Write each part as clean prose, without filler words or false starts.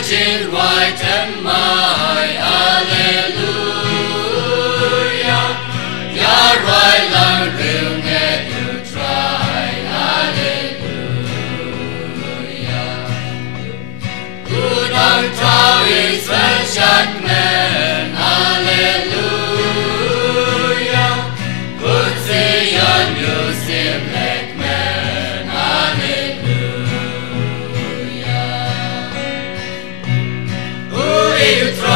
trên hoài chân mai Alleluia ya roi lang rêu nghe từ trai Alleluia tu đang trao Israel chặt men Alleluia Good Zion you sim lek men Alleluia Who you try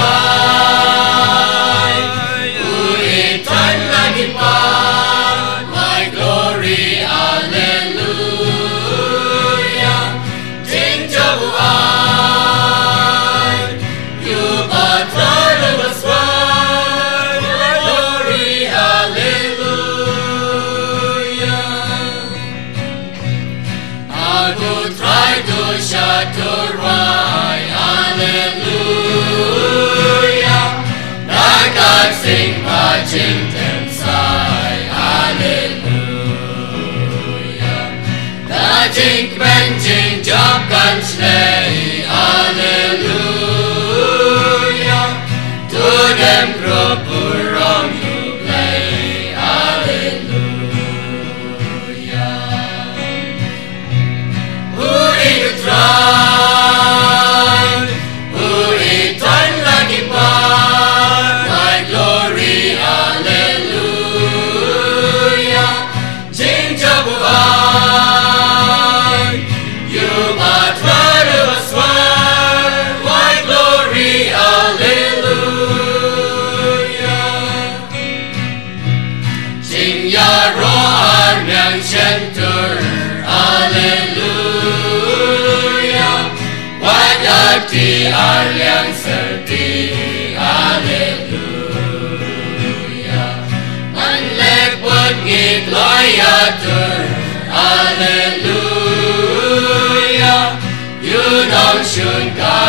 who it time like it my glory Alleluia Ding Jabu you but try to swan my glory Alleluia I will try to shatter right Alleluia that God sing marching inside Alleluia that jink men jink job can slay Alleluia to them group wrong you play Alleluia who you try who it time like it my glory Alleluia Jing Jabu you but rather swear my glory Alleluia Jing ya ro an yang center Alleluia What up the yang serti Alleluia Unlek put ngik loyater Alleluia You don't should God